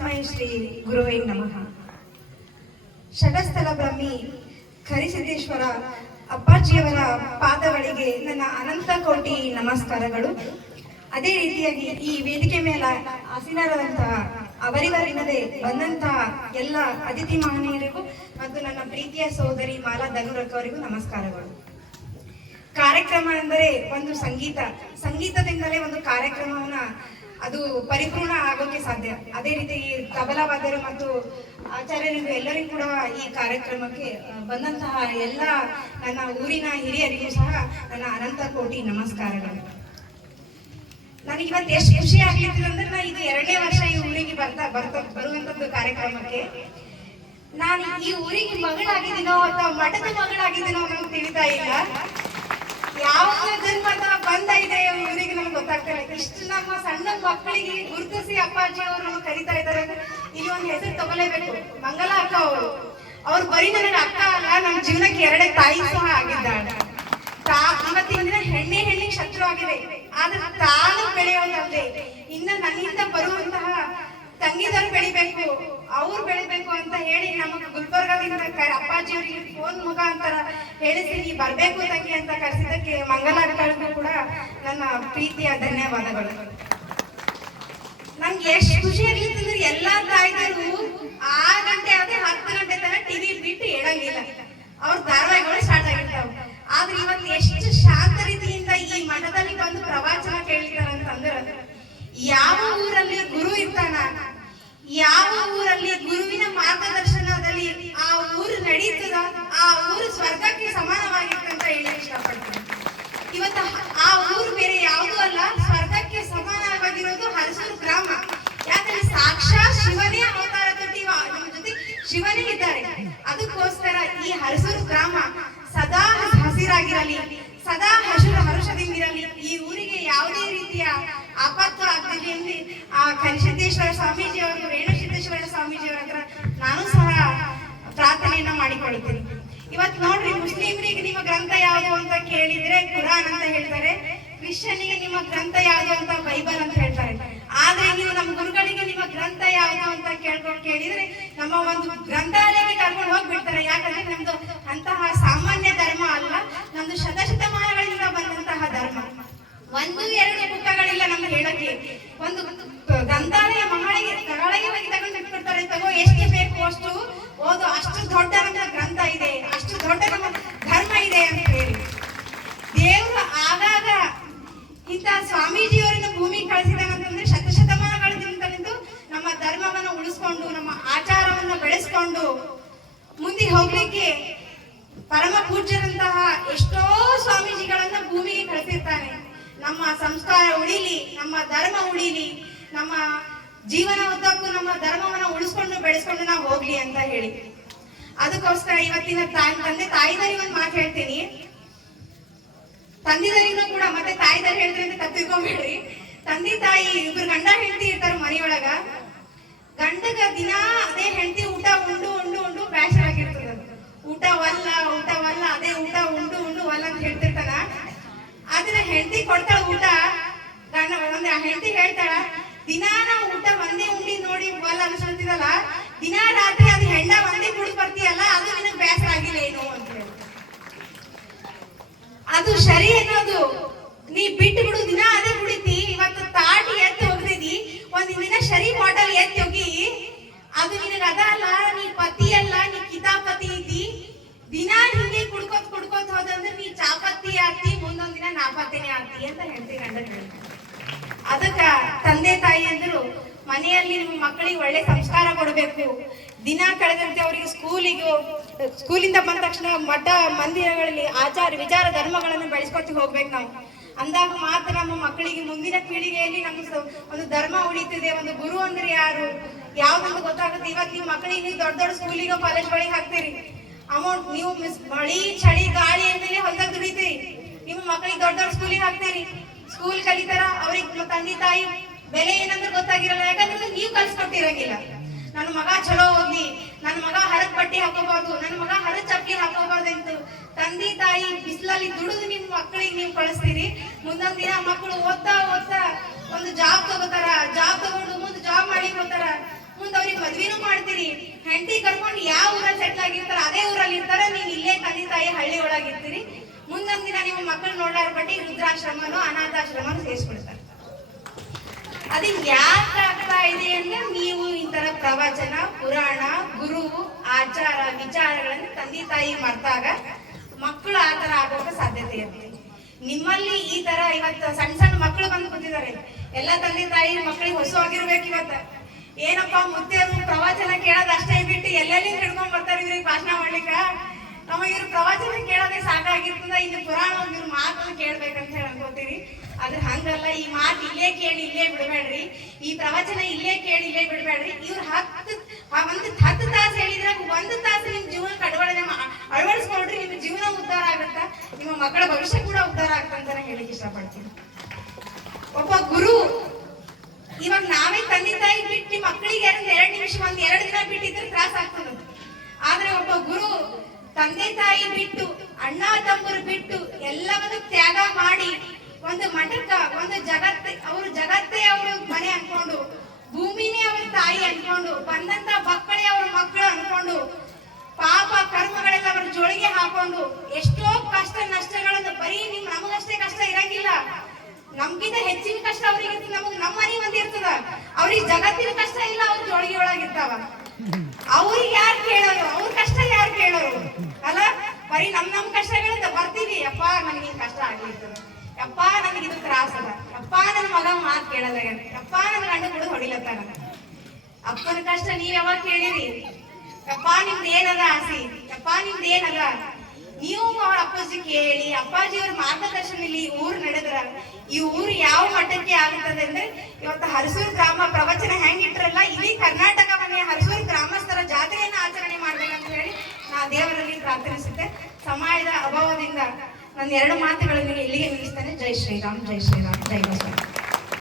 ತಸ್ಮೈ ಶ್ರೀ ಗುರುವೇ ನಮಃ. ಷಟಸ್ಥಲ ಬ್ರಹ್ಮಿ ಕರಿಸಿದ್ದೇಶ್ವರ ಅಪ್ಪಾಜಿಯವರ ಪಾದಗಳಿಗೆ ನನ್ನ ಅನಂತ ಕೋಟಿ ನಮಸ್ಕಾರಗಳು. ಅದೇ ರೀತಿಯಾಗಿ ಈ ವೇದಿಕೆ ಮೇಲೆ ಆಸೀನರಾದಂತಹ ಅವರಿವರಿಲ್ಲದೆ ಬಂದಂತಹ ಎಲ್ಲ ಅತಿಥಿ ಮಹನೀಯರಿಗೂ ಮತ್ತು ನನ್ನ ಪ್ರೀತಿಯ ಸಹೋದರಿ ಮಾಲಾ ಧನುರಕ್ ಅವರಿಗೂ ನಮಸ್ಕಾರಗಳು. ಕಾರ್ಯಕ್ರಮ ಎಂದರೆ ಒಂದು ಸಂಗೀತದಿಂದಲೇ ಒಂದು ಕಾರ್ಯಕ್ರಮವನ್ನ ಅದು ಪರಿಪೂರ್ಣ ಆಗೋಕೆ ಸಾಧ್ಯ. ಅದೇ ರೀತಿ ಈ ತಬಲಾವಾದರು ಮತ್ತು ಆಚಾರ್ಯರಿಗೂ ಎಲ್ಲರಿಗೂ ಕೂಡ ಈ ಕಾರ್ಯಕ್ರಮಕ್ಕೆ ಬಂದಂತಹ ಎಲ್ಲ ನನ್ನ ಊರಿನ ಹಿರಿಯರಿಗೂ ಸಹ ನನ್ನ ಅನಂತ ಕೋಟಿ ನಮಸ್ಕಾರಗಳು. ನನಗಿವತ್ತು ಎಷ್ಟು ಖುಷಿ ಆಗ್ಲಿಕ್ಕೆ ಅಂದ್ರೆ ನಾ ಇದು 2ನೇ ವರ್ಷ ಈ ಊರಿಗೆ ಬರುವಂತದ್ದು ಕಾರ್ಯಕ್ರಮಕ್ಕೆ. ನಾನು ಈ ಊರಿಗೆ ಮಗಳಾಗಿದ್ದೀನೋ ಅಥವಾ ಮಠದ ಮಗಳಾಗಿದ್ದೀನೋ ನಮ್ಗೆ ತಿಳಿತಾ ಇಲ್ಲ. ಯಾವ ಜನ್ಮ ಬಂದ ಇದೆ ಊರಿಗೆ ನಮ್ಗೆ ಗೊತ್ತಾಗ್ತಾರೆ. ಇಷ್ಟು ನಮ್ಮ ಸಣ್ಣ ಮಕ್ಕಳಿಗೆ ಗುರುತಿಸಿ ಅಪ್ಪಾಜಿ ಅವರು ನಮ್ಗೆ ಕರಿತಾ ಇದ್ದಾರೆ. ಇಲ್ಲಿ ಒಂದು ಹೆಸರು ತಗೊಲೇಬೇಕು, ಮಂಗಲ ಅಕ್ಕ ಅವರು. ಅವ್ರು ಬರೀ ನನಗೆ ಅಕ್ಕ ಅಲ್ಲ, ನಮ್ಮ ಜೀವನಕ್ಕೆ 2 ತಾಯಿ ಸಹ ಆಗಿದ್ದಾಳೆ. ಇವತ್ತಿನ ದಿನ ಹೆಣ್ಣಿಗೆ ಶತ್ರು ಆಗಿದೆ, ಆದ್ರೆ ತಾನು ಬೆಳೆಯೋದಲ್ಲದೆ ಇನ್ನು ನನ್ನಿಂದ ಬರುವಂತಹ ತಂಗಿದವರು ಬೆಳಿಬೇಕು, ಅವ್ರು ಬೆಳಿಬೇಕು ಅಂತ ಹೇಳಿ ನಮ್ಮ ಗುಲ್ಬರ್ಗದಿಂದ ಅಪ್ಪಾಜಿ ಅವರಿಗೆ ಫೋನ್ ಮುಖಾಂತರ ಹೇಳಿಸಿ ಬರ್ಬೇಕು ತಂಗಿ ಅಂತ ಕರೆಸಿದ್ದಕ್ಕೆ ಮಂಗಲಾರ್ಗಳಿಗೂ ಕೂಡ ನನ್ನ ಪ್ರೀತಿಯ ಧನ್ಯವಾದಗಳು. ನಂಗೆ ಎಷ್ಟು ಖುಷಿ ಆಗಿರ್ತಂದ್ರೆ ಎಲ್ಲಾ ತಾಯಿಗಳು 6 ಗಂಟೆ ಆದ್ರೆ 10 ಗಂಟೆ ತನಕ ಟಿವಿ ಬಿಟ್ಟು ಹೇಳಂಗಿಲ್ಲ, ಅವ್ರ ಧಾರಾವಾಹಿಗಳು ಸ್ಟಾರ್ಟ್ ಆಗಿರ್ತಾವ. ಆದ್ರೆ ಇವತ್ತು ಎಷ್ಟು ಶಾಂತ ರೀತಿಯಿಂದ ಈ ಮಠದಲ್ಲಿ ಬಂದು ಪ್ರವಚನ ಕೇಳಿದಾರೆ ಅಂತಂದ್ರೆ, ಯಾವ ಊರಲ್ಲಿ ಗುರು ಇರ್ತಾನ, ಯಾವ ಊರಲ್ಲಿ ಗುರುವಿನ ಮಾರ್ಗದರ್ಶನದಲ್ಲಿ ಆ ಊರು ನಡೀತದ, ಆ ಊರು ಸ್ವರ್ಗಕ್ಕೆ ಸಮಾನವಾಗಿರ್ತಂತ ಹೇಳಿ ಇಷ್ಟಪಡ್ತೀನಿ. ಇವತ್ತು ಆ ಊರು ಬೇರೆ ಯಾವುದೂ ಅಲ್ಲ, ಸ್ವರ್ಗಕ್ಕೆ ಸಮಾನವಾಗಿರೋದು ಹರಸೂರು ಗ್ರಾಮ. ಯಾಕಂದ್ರೆ ಸಾಕ್ಷಾತ್ ಶಿವನೇ ಅವತಾರ ತೊಟ್ಟಿ ನಮ್ಮ ಜೊತೆ ಶಿವನೇ ಇದ್ದಾರೆ. ಅದಕ್ಕೋಸ್ಕರ ಈ ಹರಸೂರು ಗ್ರಾಮ ಸದಾ ಹಸಿರಾಗಿರಲಿ, ಸದಾ ಹರುಷದಿಂದಿರಲಿ, ಈ ಊರಿಗೆ ಯಾವುದೇ ರೀತಿಯ ಆಪತ್ತು ಆಗಲಿ ಎಂದು ಆ ಕರಿಸಿದ್ದೇಶ್ವರ ಸ್ವಾಮೀಜಿ ಅವರು, ರೇಣುಸಿದ್ದೇಶ್ವರ ಸ್ವಾಮೀಜಿಯವರ ಹತ್ರ ನಾನು ಸಹ ಪ್ರಾರ್ಥನೆಯನ್ನ ಮಾಡಿಕೊಳ್ಳುತ್ತೇನೆ. ಇವತ್ತು ನೋಡ್ರಿ, ಮುಸ್ಲಿಮರಿಗೆ ನಿಮ್ಮ ಗ್ರಂಥ ಯಾವುದು ಅಂತ ಕೇಳಿದ್ರೆ ಕುರಾನ್ ಅಂತ ಹೇಳ್ತಾರೆ, ಕ್ರಿಶ್ಚಿಯನ್ನಿಗೆ ನಿಮ್ಮ ಗ್ರಂಥ ಯಾವುದು ಅಂತ ಬೈಬಲ್ ಅಂತ ಹೇಳ್ತಾರೆ. ಆದ್ರೆ ನೀವು ನಮ್ಮ ಗುರುಗಳಿಗೆ ನಿಮ್ಮ ಗ್ರಂಥ ಯಾವುದು ಅಂತ ಕೇಳಿದ್ರೆ ನಮ್ಮ ಒಂದು ಗ್ರಂಥಾಲಯಕ್ಕೆ ಕರ್ಕೊಂಡು ಹೋಗ್ಬಿಡ್ತಾರೆ. ಯಾಕಂದ್ರೆ ನಮ್ದು ಅಂತಹ ಸಾಮಾನ್ಯ ಧರ್ಮ ಅಲ್ಲ, ನಮ್ದು ಶತಶತಮಾನಗಳಿಂದ ಬಂದಂತಹ ಧರ್ಮ. 1-2 ಪುಸ್ತಕಗಳಿಲ್ಲ ನಮ್ಗೆ ಹೇಳಕ್ಕೆ. ಒಂದು ಗ್ರಂಥಾಲಯ ಮಹಳಿಗೆ ಹೋಗಿ ತಗೊಂಡು ಇಟ್ಬಿಡ್ತಾರೆ, ತಗೋ ಎಷ್ಟು ಬೇಕು ಅಷ್ಟು ಓದು, ಅಷ್ಟು ದೊಡ್ಡ ನಮ್ಮ ಗ್ರಂಥ ಇದೆ, ಅಷ್ಟು ದೊಡ್ಡ ನಮ್ಮ ಧರ್ಮ ಇದೆ ಅಂತ ಹೇಳಿ. ದೇವರು ಆಗಾಗ ಇಂಥ ಸ್ವಾಮೀಜಿಯವರನ್ನ ಭೂಮಿಗೆ ಕಳಿಸಿದಾನಂತಂದ್ರೆ ಶತಶತಮಾನಗಳಿಂದ ನಮ್ಮ ಧರ್ಮವನ್ನು ಉಳಿಸ್ಕೊಂಡು ನಮ್ಮ ಆಚಾರವನ್ನು ಬೆಳೆಸ್ಕೊಂಡು ಮುಂದೆ ಹೋಗ್ಲಿಕ್ಕೆ ಪರಮ ಪೂಜ್ಯರಂತಹ ಎಷ್ಟೋ ಸ್ವಾಮೀಜಿಗಳನ್ನ ಭೂಮಿಗೆ ಕಳಿಸಿರ್ತಾನೆ. ನಮ್ಮ ಸಂಸ್ಕಾರ ಉಳಿಲಿ, ನಮ್ಮ ಧರ್ಮ ಉಳಿಲಿ, ನಮ್ಮ ಜೀವನ ಉದ್ದಕ್ಕೂ ನಮ್ಮ ಧರ್ಮವನ್ನ ಉಳಿಸ್ಕೊಂಡು ಬೆಳೆಸ್ಕೊಂಡು ನಾವು ಹೋಗ್ಲಿ ಅಂತ ಹೇಳಿ. ಅದಕ್ಕೋಸ್ಕರ ಇವತ್ತಿನ ತಂದೆ ತಾಯಿದರಿಗೆ ಒಂದು ಮಾತು ಹೇಳ್ತೀನಿ. ತಂದಿದರಿಗೂ ಕೂಡ ಮತ್ತೆ ತಾಯಿದಾರಿ ಹೇಳ್ತಾರೆ ಅಂತ ತಪ್ಪಿಕೊಂಡ್ಬಿಡ್ರಿ. ತಂದೆ ತಾಯಿ ಇಬ್ರು ಗಂಡ ಹೆಂಡತಿ ಇರ್ತಾರ ಮನೆಯೊಳಗ. ಗಂಡಗ ದಿನ ಅದೇ ಹೆಂಡತಿ ಊಟ ಉಂಡು ಉಂಡು ಉಂಡು ಬ್ಯಾಸರ ಆಗಿರ್ತದ. ಊಟವಲ್ಲ ಅದೇ ಊಟ ಉಂಡು ಉಂಡು ವಲ್ಲ ಅಂತ ಹೇಳ್ತಿರ್ತಾನ. ಆದ್ರೆ ಹೆಂಡತಿ ಕೊಡ್ತಾಳ ಊಟ, ಗಂಡ ಹೆಂಡತಿ ಹೇಳ್ತಾಳ, ದಿನಾ ನಾವು ಊಟ ಒಂದೇ ಉಂಡಿ ನೋಡಿ ವಲ್ಲ ಅನ್ಸ್ತಿದಲ್ಲ, ದಿನಾ ರಾತ್ರಿ ಅದು ಹೆಂಡ ಒಂದೇ ಕುಡಿದು ಬರ್ತೀಯಲ್ಲ, ಅದು ನಿನಗೆ ಬ್ಯಾಸರ ಆಗಿಲ್ಲ ಏನು ಅಂತ ಹೇಳಿ. ಅದು ಸರಿ ಅನ್ನೋದು ನೀ ಬಿಟ್ಟು ಬಿಡು, ದಿನ ಅದೇ ಕುಡಿತಿ. ಇವತ್ತು ತಾಟಿ ಎತ್ತಿ ಹೋಗ್ತಿದಿ, ಒಂದಿನ ದಿನ ಸರಿ ಬಾಟಲ್ ಎತ್ತಿ ಹೋಗಿ, ಅದು ನಿನಗ ಅದಲ್ಲ, ನೀ ಪತಿ ಅಲ್ಲ, ನೀ ಕಿತಾಪತಿ ಇದ್ದಿ. ದಿನ ಹಿಂಗೆ ಕುಡ್ಕೋತ್ ಹೋದಂದ್ರೆ ನೀ ಚಾಪತ್ತಿ ಆಗ್ತಿ, ಮುಂದೊಂದ್ ದಿನ ನಾಪತ್ತಿನೇ ಆಗ್ತಿ ಅಂತ ಹೇಳ್ತಿ ಗಂಡ. ಅದಕ್ಕ ತಂದೆ ತಾಯಿ ಅಂದ್ರು ಮನೆಯಲ್ಲಿ ನಿಮ್ಮ ಮಕ್ಕಳಿಗೆ ಒಳ್ಳೆ ಸಂಸ್ಕಾರ ಕೊಡಬೇಕು. ದಿನ ಕಳೆದಂತೆ ಅವರಿಗೆ ಸ್ಕೂಲಿಂದ ಬಂದ ತಕ್ಷಣ ಮಠ ಮಂದಿರಗಳಲ್ಲಿ ಆಚಾರ ವಿಚಾರ ಧರ್ಮಗಳನ್ನು ಬೆಳೆಸ್ಕೊತಿ ಹೋಗ್ಬೇಕು ನಾವು. ಅಂದಾಗ ಮಾತ್ರ ನಮ್ಮ ಮಕ್ಕಳಿಗೆ ಮುಂದಿನ ಪೀಳಿಗೆಯಲ್ಲಿ ನಮ್ಮ ಒಂದು ಧರ್ಮ ಉಳಿತಿದೆ, ಒಂದು ಗುರು ಅಂದ್ರೆ ಯಾರು ಯಾವ್ದಂತ ಗೊತ್ತಾಗುತ್ತೆ. ಇವತ್ತು ನೀವು ಮಕ್ಕಳಿಗೆ ದೊಡ್ಡ ಸ್ಕೂಲಿಗೆ ಕಾಲೇಜ್ಗಳಿಗೆ ಹಾಕ್ತೀರಿ, ಅಮೌಂಟ್ ನೀವು ಮಳಿ ಚಳಿ ಗಾಳಿ ಅಂದ್ಮೇಲೆ ಹೊಲದಾಗ ದುಡಿತೀರಿ. ನಿಮ್ಮ ಮಕ್ಕಳಿಗೆ ದೊಡ್ಡ ಸ್ಕೂಲಿಗೆ ಹಾಕ್ತೀರಿ, ಸ್ಕೂಲ್ ಕಲಿತಾರ, ಅವ್ರಿಗೆ ತಂದೆ ತಾಯಿ ಬೆಲೆ ಏನಂದ್ರೆ ಗೊತ್ತಾಗಿರಲ್ಲ. ಯಾಕಂದ್ರೆ ನೀವು ಕಲ್ಸ್ಕೊಟ್ಟಿರಂಗಿಲ್ಲ. ನನ್ನ ಮಗ ಚಲೋ ಓದ್ಲಿ, ನನ್ನ ಮಗ ಹರದ್ ಬಟ್ಟೆ ಹಾಕೋಬಾರ್ದು, ನನ್ನ ಮಗ ಹರದ್ ಚಪ್ಪಲಿ ಹಾಕೋಬಾರ್ದು ಅಂತ ತಂದೆ ತಾಯಿ ಬಿಸಿಲಲ್ಲಿ ದುಡಿದು ನಿಮ್ಮ ಮಕ್ಕಳಿಗೆ ನೀವು ಕಳಿಸ್ತೀರಿ. ಮುಂದೊಂದ್ ದಿನ ಮಕ್ಕಳು ಓದ್ತಾ ಒಂದು ಜಾಬ್ ತಗೋತಾರ, ಜಾಬ್ ತಗೊಂಡು ಮುಂದೆ ಜಾಬ್ ಮಾಡಿ ಹೋಗ್ತಾರ. ಮುಂದೆ ಹೆಂಡತಿ ಕರ್ಕೊಂಡು ಯಾವ ಊರಲ್ಲಿ ಸೆಟ್ಲ್ ಆಗಿರ್ತಾರ ಅದೇ ಊರಲ್ಲಿ ಇರ್ತಾರ, ನೀವು ಇಲ್ಲೇ ತಂದೆ ತಾಯಿ ಹಳ್ಳಿ ಒಳಗಿರ್ತೀರಿ. ಮುಂದೊಂದ್ ದಿನ ನಿಮ್ಮ ಮಕ್ಕಳು ನೋಡಾರ ಬಟ್ಟಿ ವೃದ್ಧಾಶ್ರಮನೋ ಅನಾಥಾಶ್ರಮನೋ ಸೇರಿಸ್ಬಿಡ್ತಾರೆ. ಅದು ಯಾಕೆ ಆಗ್ತಾ ಇದೆ ಅಂದ್ರೆ ನೀವು ಈ ತರ ಪ್ರವಚನ, ಪುರಾಣ, ಗುರು, ಆಚಾರ, ವಿಚಾರಗಳನ್ನು ತಂದೆ ತಾಯಿ ಮರ್ತಾಗ ಮಕ್ಕಳು ಆ ತರ ಆಗೋಕೆ ಸಾಧ್ಯತೆ ಇರುತ್ತೆ. ನಿಮ್ಮಲ್ಲಿ ಈ ತರ ಇವತ್ತು ಸಣ್ಣ ಸಣ್ಣ ಮಕ್ಕಳು ಬಂದು ಕೂತಿದ್ದಾರೆ. ಎಲ್ಲ ತಂದೆ ತಾಯಿ ಮಕ್ಕಳಿಗೆ ಹೊಸವಾಗಿರ್ಬೇಕು. ಇವತ್ತ ಏನಪ್ಪಾ ಮುತ್ತೇರು ಪ್ರವಚನ ಕೇಳೋದು ಅಷ್ಟೇ ಬಿಟ್ಟು ಎಲ್ಲೆಲ್ಲಿ ಹಿಡ್ಕೊಂಡ್ ಬರ್ತಾರೆ ಇವ್ರಿಗೆ ಭಾಷಣ ಮಾಡ್ಲಿಕ್ಕ. ನಮಗೆ ಇವ್ರ ಪ್ರವಚನ ಕೇಳೋದೇ ಸಾಕಾಗಿರ್ತದ, ಇನ್ನು ಪುರಾಣ ಇವ್ರ ಮಾತನ್ನು ಕೇಳ್ಬೇಕಂತ ಹೇಳಿ ಅನ್ಕೋತೀರಿ. ಆದ್ರೆ ಹಂಗಲ್ಲ, ಈ ಮಾತು ಇಲ್ಲೇ ಕೇಳಿ ಇಲ್ಲೇ ಬಿಡ್ಬೇಡ್ರಿ, ಈ ಪ್ರವಚನ ಇಲ್ಲೇ ಕೇಳಿ ಇಲ್ಲೇ ಬಿಡ್ಬೇಡ್ರಿ. ಇವ್ರು 10 ತಾಸು ಹೇಳಿದ್ರೆ 1 ತಾಸು ನಿಮ್ ಜೀವನಕ್ಕೆ ಅಳವಡಿಸ್ಕೊಳ್ರಿ, ನಿಮ್ಮ ಜೀವನ ಉದ್ಧಾರ ಆಗತ್ತ, ನಿಮ್ಮ ಮಕ್ಕಳ ಭವಿಷ್ಯ ಕೂಡ ಉದ್ಧಾರ ಆಗತ್ತಂತ ಹೇಳಿಕ್ ಇಷ್ಟಪಡ್ತೀನಿ. ಒಬ್ಬ ಗುರು, ಇವಾಗ ನಾವೇ ತಂದೆ ತಾಯಿ ಬಿಟ್ಟು ಮಕ್ಕಳಿಗೆ 2 ನಿಮಿಷ 2 ದಿನ ಬಿಟ್ಟಿದ್ರೆ ತ್ರಾಸ ಆಗ್ತದ. ಆದ್ರೆ ಒಬ್ಬ ಗುರು ತಂದೆ ತಾಯಿ ಬಿಟ್ಟು, ಅಣ್ಣ ತಮ್ಮರು ಬಿಟ್ಟು ಎಲ್ಲವನ್ನು ತ್ಯಾಗ ಮಾಡಿ ಒಂದು ಮಠಕ್ಕ, ಒಂದು ಜಗತ್ತೇ ಅವರು ಮನೆ ಅನ್ಕೊಂಡು, ಭೂಮಿನೇ ಅವ್ರ ತಾಯಿ ಅನ್ಕೊಂಡು, ಬಂದಂತ ಮಕ್ಕಳೇ ಅವ್ರ ಮಕ್ಕಳು ಅನ್ಕೊಂಡು, ಪಾಪ ಕರ್ಮಗಳೆಲ್ಲ ಅವ್ರ ಜೋಳಿಗೆ ಹಾಕೊಂಡು ಎಷ್ಟೋ ಕಷ್ಟ ನಷ್ಟಗಳನ್ನು ಬರೀ ನಮಗಷ್ಟೇ ಕಷ್ಟ ಇರಂಗಿಲ್ಲ, ನಮ್ಗಿಂತ ಹೆಚ್ಚಿನ ಕಷ್ಟ ಅವ್ರಿಗೆ ನಮ್ಮ ಮನೆ ಒಂದಿರ್ತದ. ಅವ್ರಿಗೆ ಜಗತ್ತಿನ ಕಷ್ಟ ಇಲ್ಲ, ಅವ್ರ ಜೋಳಿಗೆ ಒಳಗಿರ್ತಾವ. ಅವ್ರಿಗೆ ಯಾರು ಕೇಳೋರು? ಅವ್ರ ಕಷ್ಟ ಯಾರು ಕೇಳೋರು? ಅಲ್ಲ, ಬರೀ ನಮ್ ಕಷ್ಟಗಳಿಂದ ಬರ್ತೀವಿ. ಅಪ್ಪ ನನಗೆ ಕಷ್ಟ ಆಗ್ಲಿರ್ತದ, ಅಪ್ಪ ನನಗಿದು ತ್ರಾಸ ಅದ, ಅಪ್ಪ ನನ್ನ ಮಗ ಮಾತು ಕೇಳಲ್ಲ, ಅಪ್ಪ ನನ್ನ ಗಂಡ ಕೂಡ ಹೊಡಿಲತ್ತಾನ. ಅಪ್ಪನ ಕಷ್ಟ ನೀವ್ ಯಾವಾಗ ಕೇಳಿರಿ? ಅಪ್ಪ ನಿಮ್ದು ಏನದ ಆಸೆ, ಅಪ್ಪ ನಿಮ್ದು ಏನದ? ನೀವು ಅವ್ರ ಅಪ್ಪಾಜಿ ಕೇಳಿ, ಅಪ್ಪಾಜಿಯವ್ರ ಮಾರ್ಗದರ್ಶನದಲ್ಲಿ ಊರು ನಡೆದ್ರ ಈ ಊರು ಯಾವ ಮಟ್ಟಕ್ಕೆ ಆಗುತ್ತದೆ ಅಂದ್ರೆ, ಇವತ್ತು ಹರಸೂರು ಗ್ರಾಮ ಪ್ರವಚನ ಹೆಂಗಿಟ್ರಲ್ಲ, ಇಡೀ ಕರ್ನಾಟಕ ಮನೆಯ ಹರಸೂರು ಗ್ರಾಮಸ್ಥರ ಜಾತ್ರೆಯನ್ನ ಆಚರಣೆ ಮಾಡ್ಬೇಕಂತ ಹೇಳಿ ನಾ ದೇವರಲ್ಲಿ ಪ್ರಾರ್ಥನಿಸುತ್ತೆ. ಸಮಾಜದ ಅಭಾವದಿಂದ ನನ್ನ 2 ಮಾತುಗಳನ್ನು ಇಲ್ಲಿಗೆ ನಿಲ್ಲಿಸ್ತೇನೆ. ಜೈ ಶ್ರೀರಾಮ್, ಜೈ ಶ್ರೀರಾಮ್, ಜೈ ಬಸವ.